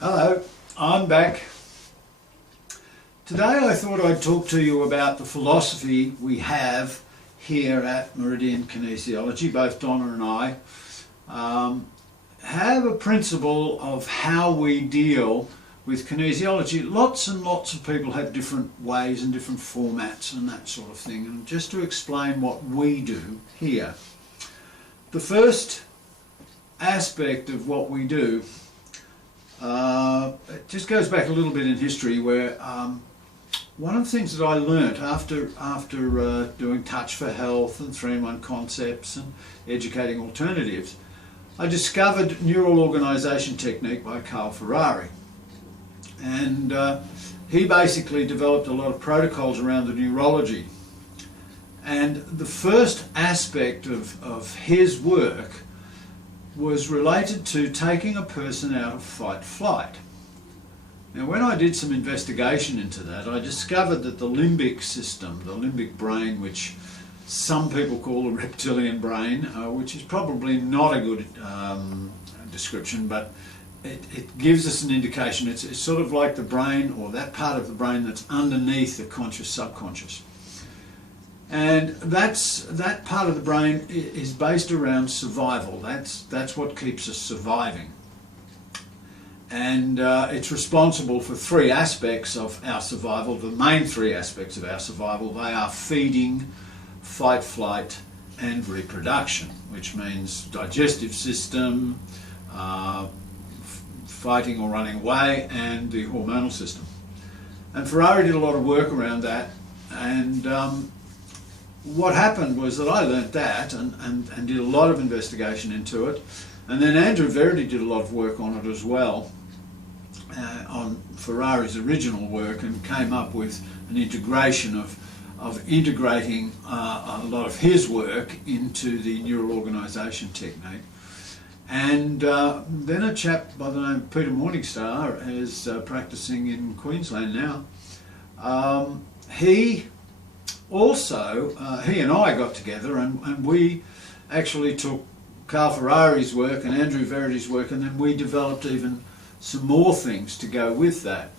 Hello, I'm back. Today I thought I'd talk to you about the philosophy we have here at Meridian Kinesiology. Both Donna and I have a principle of how we deal with kinesiology. Lots and lots of people have different ways and different formats and that sort of thing. And just to explain what we do here, the first aspect of what we do it just goes back a little bit in history, where one of the things that I learnt after doing Touch for Health and 3-in-1 concepts and educating alternatives, I discovered neural organisation technique by Carl Ferrari. And he basically developed a lot of protocols around the neurology. And the first aspect of his work was related to taking a person out of fight-flight. Now, when I did some investigation into that, I discovered that the limbic system, the limbic brain, which some people call the reptilian brain, which is probably not a good description, but it gives us an indication. It's sort of like the brain, or that part of the brain that's underneath the conscious subconscious. And that part of the brain is based around survival. That's what keeps us surviving. And it's responsible for 3 aspects of our survival, the main 3 aspects of our survival. They are feeding, fight, flight, and reproduction, which means digestive system, fighting or running away, and the hormonal system. And Ferrari did a lot of work around that, and what happened was that I learnt that and did a lot of investigation into it, and then Andrew Verity did a lot of work on it as well, on Ferrari's original work, and came up with an integration of integrating a lot of his work into the neural organisation technique. And then a chap by the name of Peter Morningstar is practicing in Queensland now. He and I got together and we actually took Carl Ferrari's work and Andrew Verity's work, and then we developed even some more things to go with that.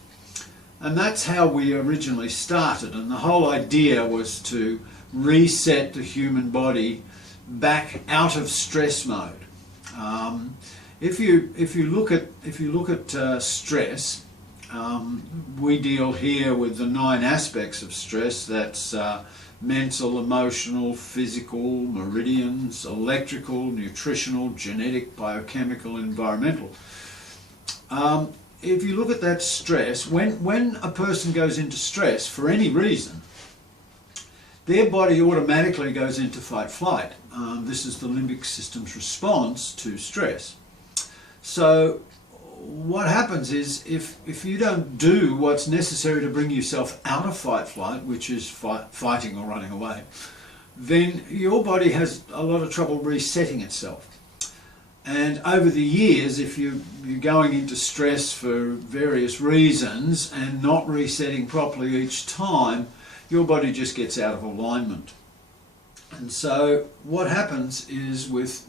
And that's how we originally started, and the whole idea was to reset the human body back out of stress mode. If you look at stress, we deal here with the 9 aspects of stress. That's mental, emotional, physical, meridians, electrical, nutritional, genetic, biochemical, environmental. If you look at that stress, when a person goes into stress for any reason, their body automatically goes into fight-flight. This is the limbic system's response to stress. So what happens is, if you don't do what's necessary to bring yourself out of fight-flight, which is fighting or running away, then your body has a lot of trouble resetting itself. And over the years, if you're going into stress for various reasons and not resetting properly each time, your body just gets out of alignment. And so what happens is with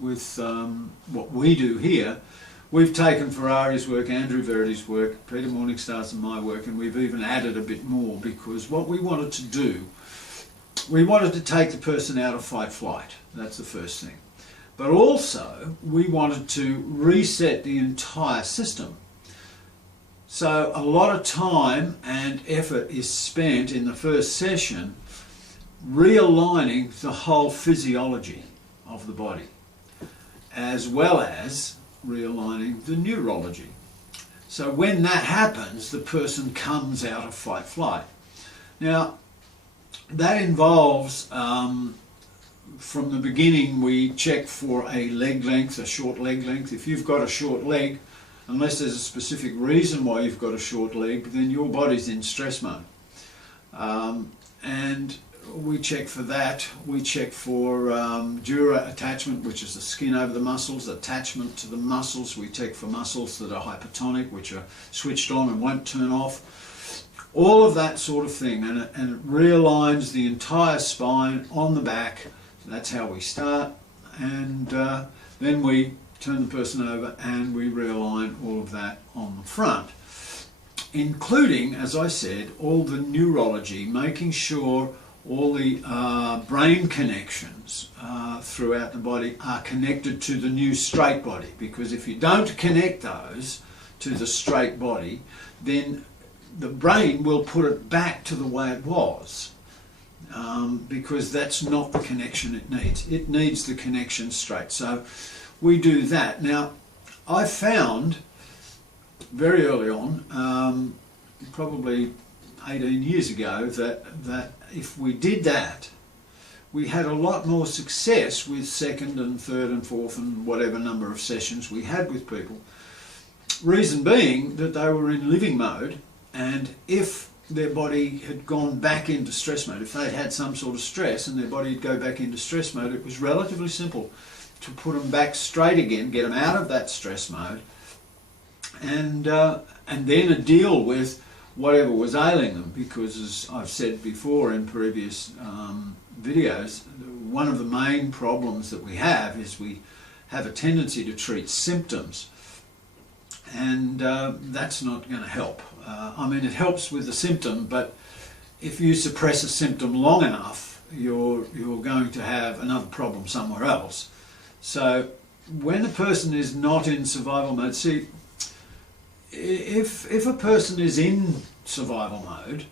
what we do here, we've taken Ferrari's work, Andrew Verity's work, Peter Morningstar's and my work, and we've even added a bit more, because what we wanted to do, we wanted to take the person out of fight-flight. That's the first thing. But also, we wanted to reset the entire system. So a lot of time and effort is spent in the first session realigning the whole physiology of the body, as well as realigning the neurology. So when that happens, the person comes out of fight-flight. Now, that involves, from the beginning, we check for a leg length, a short leg length. If you've got a short leg, unless there's a specific reason why you've got a short leg, then your body's in stress mode. And we check for that. We check for dura attachment, which is the skin over the muscles, attachment to the muscles. We check for muscles that are hypertonic, which are switched on and won't turn off. All of that sort of thing, and it realigns the entire spine on the back. So that's how we start, and then we turn the person over, and we realign all of that on the front, including, as I said, all the neurology, making sure all the brain connections throughout the body are connected to the new straight body, because if you don't connect those to the straight body, then the brain will put it back to the way it was, because that's not the connection it needs. It needs the connection straight. So we do that. Now, I found very early on, probably 18 years ago, that if we did that, we had a lot more success with second and third and fourth and whatever number of sessions we had with people. Reason being that they were in living mode, and if their body had gone back into stress mode, if they had some sort of stress and their body would go back into stress mode, it was relatively simple to put them back straight again, get them out of that stress mode, and then deal with whatever was ailing them. Because, as I've said before in previous videos, one of the main problems that we have is we have a tendency to treat symptoms, and that's not going to help. I mean, it helps with the symptom, but if you suppress a symptom long enough, you're going to have another problem somewhere else. So when a person is not in survival mode, see, if a person is in survival mode,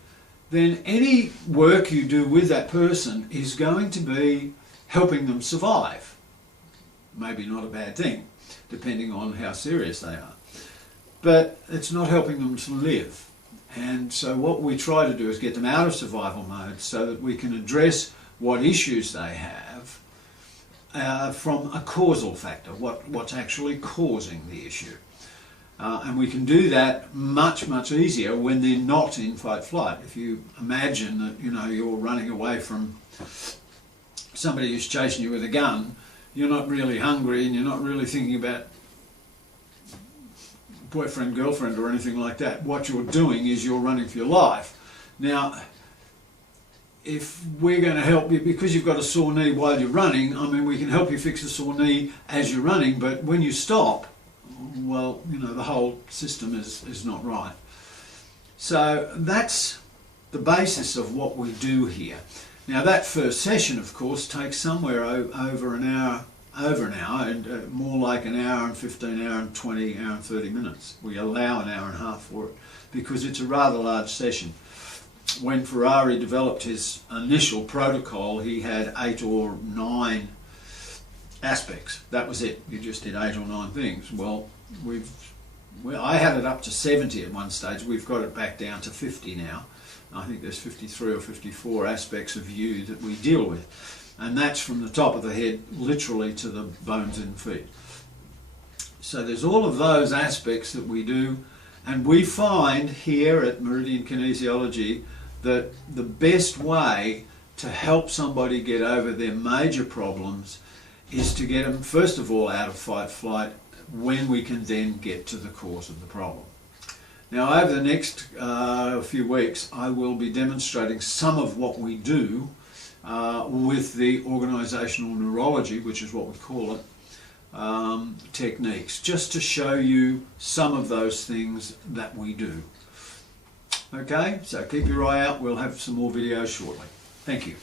then any work you do with that person is going to be helping them survive. Maybe not a bad thing, depending on how serious they are. But it's not helping them to live. And so what we try to do is get them out of survival mode so that we can address what issues they have from a causal factor, what's actually causing the issue. And we can do that much, much easier when they're not in fight-flight. If you imagine that, you're running away from somebody who's chasing you with a gun, you're not really hungry and you're not really thinking about boyfriend, girlfriend or anything like that. What you're doing is you're running for your life. Now, if we're going to help you, because you've got a sore knee while you're running, I mean, we can help you fix the sore knee as you're running, but when you stop, well, the whole system is not right. So that's the basis of what we do here. Now, that first session, of course, takes somewhere over an hour, and more like an hour and 15, hour and 20, hour and 30 minutes. We allow an hour and a half for it because it's a rather large session. When Ferrari developed his initial protocol, he had 8 or 9 aspects. That was it. You just did 8 or 9 things. Well, I had it up to 70 at one stage. We've got it back down to 50 now. I think there's 53 or 54 aspects of you that we deal with. And that's from the top of the head literally to the bones in the feet. So there's all of those aspects that we do, and we find here at Meridian Kinesiology that the best way to help somebody get over their major problems is to get them, first of all, out of fight-flight, when we can then get to the cause of the problem. Now, over the next few weeks, I will be demonstrating some of what we do with the organisational neurology, which is what we call it, techniques, just to show you some of those things that we do. Okay, so keep your eye out. We'll have some more videos shortly. Thank you.